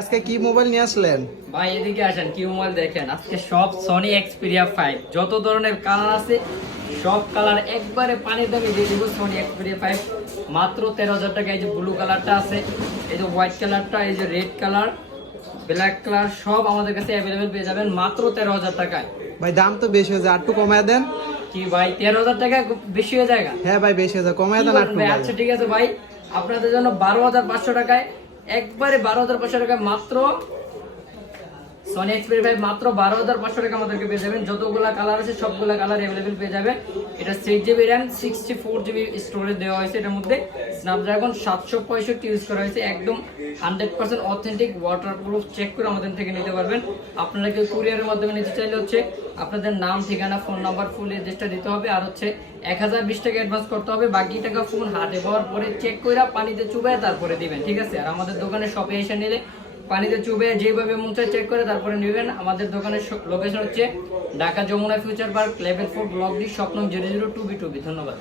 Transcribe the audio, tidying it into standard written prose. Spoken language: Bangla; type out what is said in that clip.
আজকে কি মোবাইল নিয়ে আসলেন? ভাই এদিকে আসেন, কি মোবাইল দেখেন। আজকে সব সনি এক্সপিরিয়া 5 যত ধরনের কালার আছে সব কালার একবারে পানির দামে দিয়ে দিব। সনি এক্সপিরিয়া 5 মাত্র 13,000 টাকা। এই যে ব্লু কালারটা আছে, এই যে হোয়াইট কালারটা, এই যে রেড কালার, ব্ল্যাক কালার সব আমাদের কাছে অ্যাভেলেবেল পেয়ে যাবেন মাত্র 13,000 টাকায়। ভাই দাম তো বেশি হয়ে যায়, আর একটু কমায় দেন। কি ভাই 13,000 টাকা বেশি হয়ে যায়? হ্যাঁ ভাই বেশি হয়ে যায়, কমায় দেন আর একটু। আচ্ছা ঠিক আছে ভাই, আপনাদের জন্য 12,500 টাকায়, একবারে 12,500 টাকায় মাত্র সনি এক্সপিরিয়া 5 মাত্র 12,500 টাকা আমাদেরকে পেয়ে যাবেন। যতগুলা কালার আছে সবগুলা কালার অ্যাভেলেবেল পেয়ে যাবেন। এটা 6GB র্যাম 64GB স্টোরেজ দেওয়া হয়েছে। এটার মধ্যে স্ন্যাপড্রাগন 765 ইউজ করা হয়েছে। একদম 100% অথেন্টিক ওয়াটারপ্রুফ, চেক করে আমাদের থেকে নিতে পারবেন। আপনারা কেউ কুরিয়ারের মাধ্যমে নিতে চাইলে হচ্ছে আপনাদের নাম, ঠিকানা, ফোন নাম্বার, ফুল অ্যাড্রেসটা দিতে হবে। আর হচ্ছে 1020 টাকা অ্যাডভান্স করতে হবে। বাকি টাকা ফোন হাতে পাওয়ার পরে চেক করে পানিতে চুবায় তারপরে দিবেন, ঠিক আছে? আর আমাদের দোকানে শপে এসে নিলে পানিতে চুবে যেভাবে মুখটা চেক করে তারপরে নেবেন। আমাদের দোকানের লোকেশন হচ্ছে Dhaka Jamuna future park, level 4, block D, shop নং 002B2B। ধন্যবাদ।